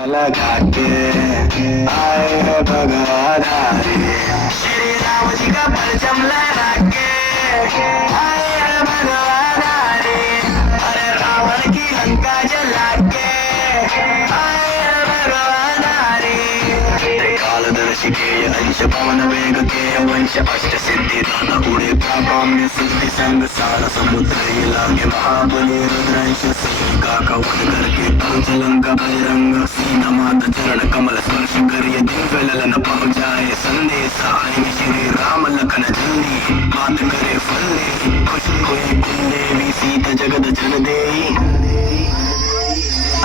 लगा के आए भगवान श्री राम जी का परचम लगा के आए भगवान अरे रावण की लंका जला के आए भगवान कालदर्शी के अंश पवन वेग के वंश अष्ट सिद्धि दाता उड़े प्राकाम्य सिद्धि संग सारा समुद्र ही लागे महाबली रुद्रांश का कवन करके पंच लंका बजरंग सीता माता चरण कमल स्पर्श करिए दिव्य ललन पहुंचाए संदेश आए श्री राम लखन जल्दी बात करे फल्ले खुश हुई कुल देवी सीता जगत जन दे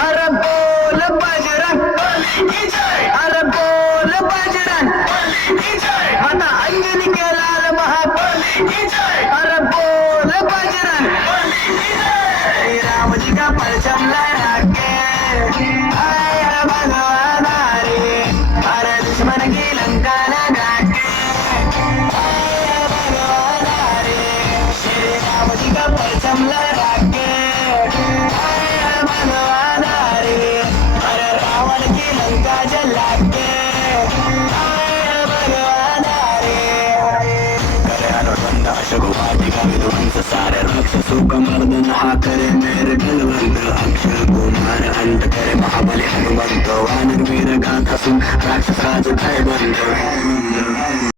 अरे बोल बजरंग बली की जय अरे बोल बजरंग बली की जय माता अंजनी के लाल महाबली की जय अरे बोल बजरंग बली की जय राम जी का परचम लहरा के आए भगवान अरे दुश्मन की लंका लगा के आए भगवान श्री राम जी का परचम लहरा के आए भगवान अरे रावण की लंका जला के आए भगवान करे अनुबंध अशोकवाटिका विध्वंस सारे राक्षसों का मर्दन हा करे मेरे बलवंत अक्षर कुमार अंत करे महाबली हनुमंत वानर वीर गाथा सुन राक्षस राज भय बंद